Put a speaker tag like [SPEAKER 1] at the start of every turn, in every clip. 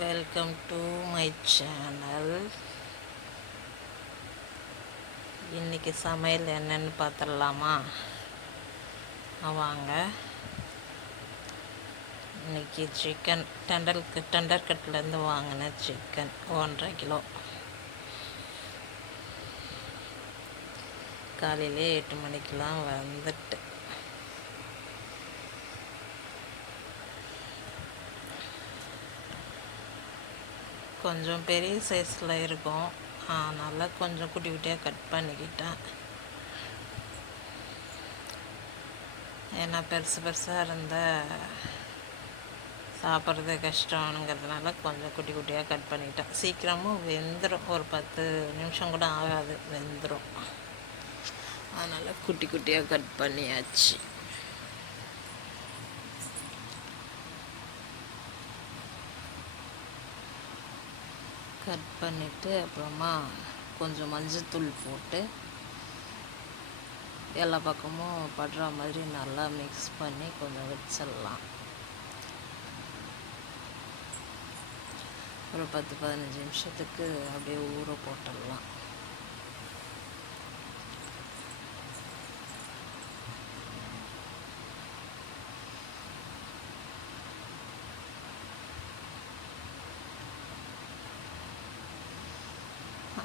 [SPEAKER 1] Welcome to my channel இன்னைக்கு சமையல் என்னென்னு பார்த்துடலாமா? வாங்க. இன்னைக்கு சிக்கன் டெண்டல் டெண்டர் கட்லேருந்து வாங்கின சிக்கன் ஒன்றரை கிலோ. காலையிலே எட்டு மணிக்கெலாம் வந்துட்டு. கொஞ்சம் பெரிய சைஸில் இருக்கும். அதனால் கொஞ்சம் குட்டி குட்டியாக கட் பண்ணிக்கிட்டேன். ஏன்னா பெருசு பெருசாக இருந்தால் சாப்பிட்றது கஷ்டம்ங்கிறதுனால கொஞ்சம் குட்டி குட்டியாக கட் பண்ணிக்கிட்டேன். சீக்கிரமும் வெந்துடும் ஒரு பத்து நிமிஷம் கூட ஆகாது. வெந்துடும் அதனால் குட்டி குட்டியாக கட் பண்ணியாச்சு. கட் பண்ணிவிட்டு அப்புறமா கொஞ்சம் மஞ்சத்தூள் போட்டு எல்லா பக்கமும் படுற மாதிரி நல்லா மிக்ஸ் பண்ணி கொஞ்சம் வச்சிடலாம். ஒரு பத்து பதினஞ்சு நிமிஷத்துக்கு அப்படியே ஊற போட்டுடலாம்.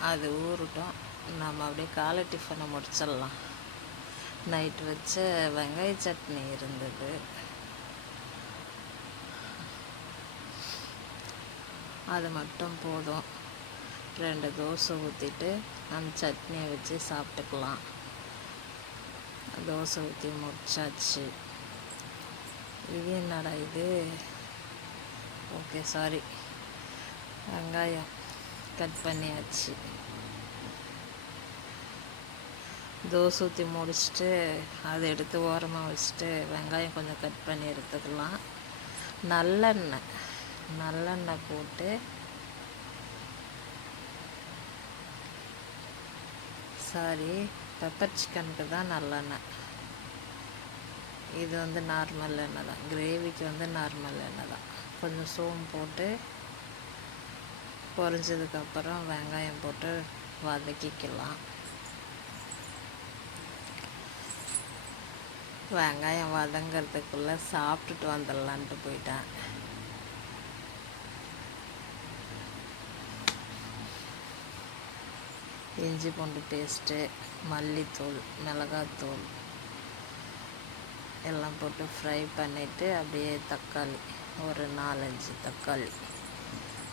[SPEAKER 1] அது ஊறட்டும். நம்ம அப்படியே காலை டிஃபனை முடிச்சிடலாம். நைட் வச்ச வெங்காய சட்னி இருந்தது. அது மட்டும் போதும். ரெண்டு தோசை ஊற்றிட்டு அந்த சட்னியை வச்சு சாப்பிட்டுக்கலாம். தோசை ஊற்றி முடிச்சாச்சு. இது என்னடா இது? ஓகே சாரி வெங்காயம். கட் பண்ணியாச்சு தோசை ஊற்றி முடிச்சுட்டு அதை எடுத்து ஓரமாக வச்சுட்டு வெங்காயம் கொஞ்சம் கட் பண்ணி எடுத்துக்கலாம் நல்லெண்ணெய் நல்லெண்ணெய் போட்டு சாரி பெப்பர் சிக்கனுக்கு தான் நல்லெண்ணெய் இது வந்து நார்மல் எண்ணெய் தான் கிரேவிக்கு வந்து நார்மல் எண்ணெய் தான் கொஞ்சம் சோம்பு போட்டு பொரிஞ்சதுக்கப்புறம் வெங்காயம் போட்டு வதக்கிக்கலாம். வெங்காயம் வதங்கிறதுக்குள்ளே சாப்பிட்டுட்டு வந்துடலான்ட்டு போயிட்டேன். இஞ்சி பூண்டு பேஸ்ட்டு மல்லித்தூள் மிளகாத்தூள் எல்லாம் போட்டு ஃப்ரை பண்ணிவிட்டு அப்படியே தக்காளி ஒரு நாலஞ்சு தக்காளி.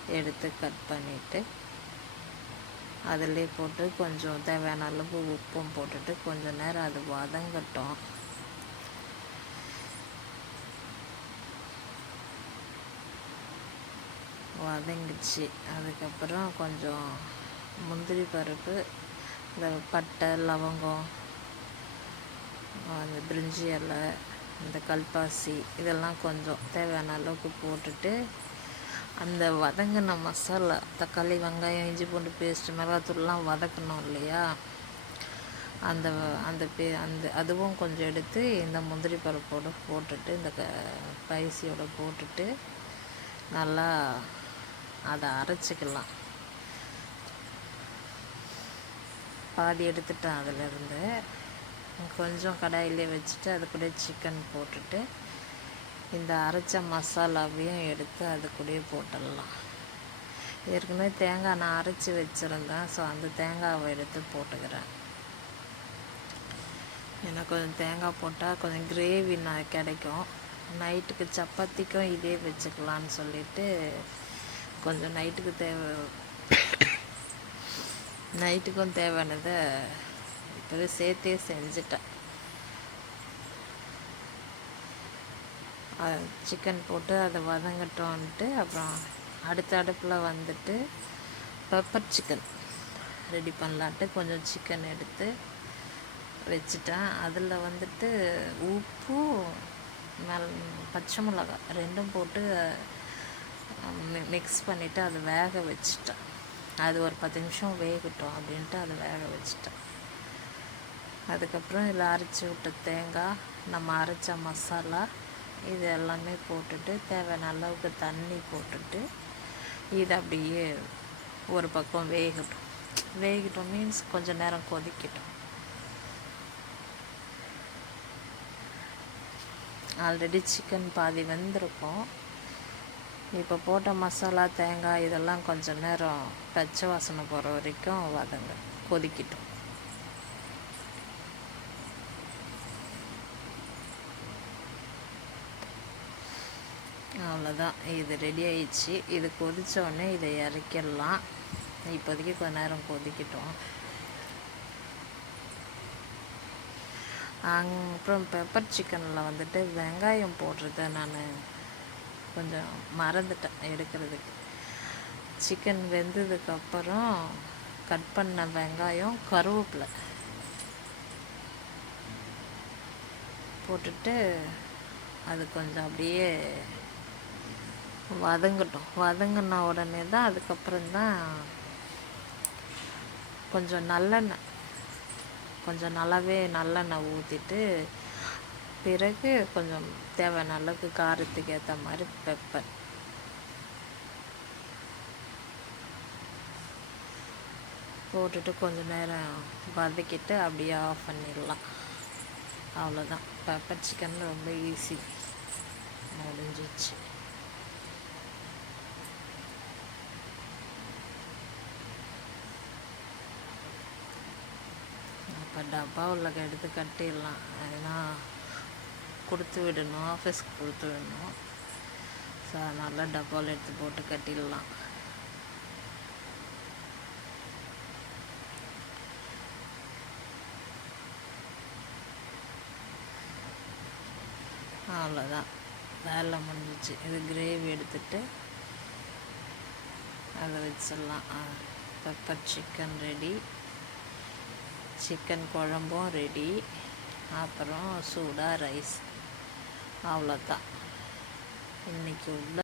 [SPEAKER 1] எடுத்து கட் பண்ணிவிட்டு அதிலே போட்டு கொஞ்சம் தேவையான அளவு உப்பும் போட்டுட்டு கொஞ்சம் நேரம் அது வதங்கட்டும். வதங்கிச்சு அதுக்கப்புறம் கொஞ்சம் முந்திரி பருப்பு இந்த பட்டை லவங்கம் அந்த பிரிஞ்சி இலை இந்த கல்பாசி இதெல்லாம் கொஞ்சம் தேவையான அளவுக்கு போட்டுட்டு அந்த வதங்கின மசாலா தக்காளி வெங்காயம் இஞ்சி பூண்டு பேஸ்ட்டு மிளகாத்தூள்லாம் வதக்கணும் இல்லையா? அந்த அந்த பே அந்த அதுவும் கொஞ்சம் எடுத்து இந்த முந்திரி பருப்போடு போட்டுட்டு இந்த க பைசியோட போட்டுட்டு நல்லா அதை அரைச்சிக்கலாம். பாதி எடுத்துட்டேன் அதிலேருந்து. கொஞ்சம் கடாயிலே வச்சுட்டு அது கூட சிக்கன் போட்டுட்டு இந்த அரைச்ச மசாலாவையும் எடுத்து அது கூடயே போட்டுடலாம். ஏற்கனவே தேங்காய் நான் அரைச்சி வச்சுருந்தேன். ஸோ அந்த தேங்காவை எடுத்து போட்டுக்கிறேன். எனக்கு கொஞ்சம் தேங்காய் போட்டால் கொஞ்சம் கிரேவி நான் கிடைக்கும். நைட்டுக்கு சப்பாத்திக்கும் இதே வச்சுக்கலான்னு சொல்லிட்டு கொஞ்சம் நைட்டுக்கு தேவை நைட்டுக்கும் தேவையானதை இப்போவே சேர்த்தே செஞ்சுட்டேன். சிக்கன் போட்டு அதை வதங்கட்டோன்ட்டு அப்புறம் அடுத்த அடுப்பில் வந்துட்டு பெப்பர் சிக்கன் ரெடி பண்ணலான்ட்டு கொஞ்சம் சிக்கன் எடுத்து வச்சுட்டேன் அதில் வந்துட்டு உப்பு மெல் பச்சை மிளகா ரெண்டும் போட்டு மிக்ஸ் பண்ணிவிட்டு அதை வேக வச்சுட்டேன் அது ஒரு பத்து நிமிஷம் வேகட்டும் அப்படின்ட்டு அதை வேக வச்சிட்டேன் அதுக்கப்புறம் இதில் அரைச்சி விட்ட தேங்காய் நம்ம அரைச்ச மசாலா இது எல்லாமே போட்டுட்டு தேவையான அளவுக்கு தண்ணி போட்டுட்டு இது அப்படியே ஒரு பக்கம் வேகட்டும். வேகட்டும் மீன்ஸ் கொஞ்சம் நேரம் கொதிக்கட்டும். ஆல்ரெடி சிக்கன் பாதி வெந்திருக்கும். இப்போ போட்ட மசாலா தேங்காய் இதெல்லாம் கொஞ்சம் நேரம் பச்சை வாசனை போகிற வரைக்கும் வதங்க கொதிக்கட்டும். அவ்வளோதான். இது ரெடி ஆயிடுச்சு. இது கொதித்தோடனே இதை இறக்கிடலாம். இப்போதைக்கு கொஞ்ச நேரம் கொதிக்கட்டும். அப்புறம் பெப்பர் சிக்கனில் வந்துட்டு வெங்காயம் போடுறத நான் கொஞ்சம் மறந்துட்டேன் எடுக்கிறதுக்கு. சிக்கன் வெந்ததுக்கப்புறம் கட் பண்ண வெங்காயம் கருவேப்பிலை போட்டுட்டு அது கொஞ்சம் அப்படியே வதங்கட்டும். வதங்கின உடனே தான் அதுக்கப்புறம் தான் கொஞ்சம் நல்லெண்ணெய் கொஞ்சம் நல்லாவே நல்லெண்ணெய் ஊற்றிட்டு பிறகு கொஞ்சம் தேவையான அளவுக்கு காரத்துக்கு ஏற்ற மாதிரி பெப்பர் போட்டுட்டு கொஞ்சம் நேரம் வதக்கிட்டு அப்படியே ஆஃப் பண்ணிடலாம். அவ்வளோதான் பெப்பர் சிக்கன் ரொம்ப ஈஸி முடிஞ்சிச்சு இப்போ டப்பாவில் எடுத்து கட்டிடலாம். ஏன்னா கொடுத்து விடணும் ஆஃபீஸ்க்கு கொடுத்து விடணும். ஸோ அதனால் டப்பாவில் எடுத்து போட்டு கட்டிடலாம். அவ்வளோதான். வேலை முடிஞ்சிச்சு. இது கிரேவி எடுத்துட்டு அதை வச்சிடலாம். Pepper chicken ready. சிக்கன் குழம்பும் ரெடி அப்புறம் சூடாக ரைஸ் அவ்வளோதான் இன்றைக்கி உள்ள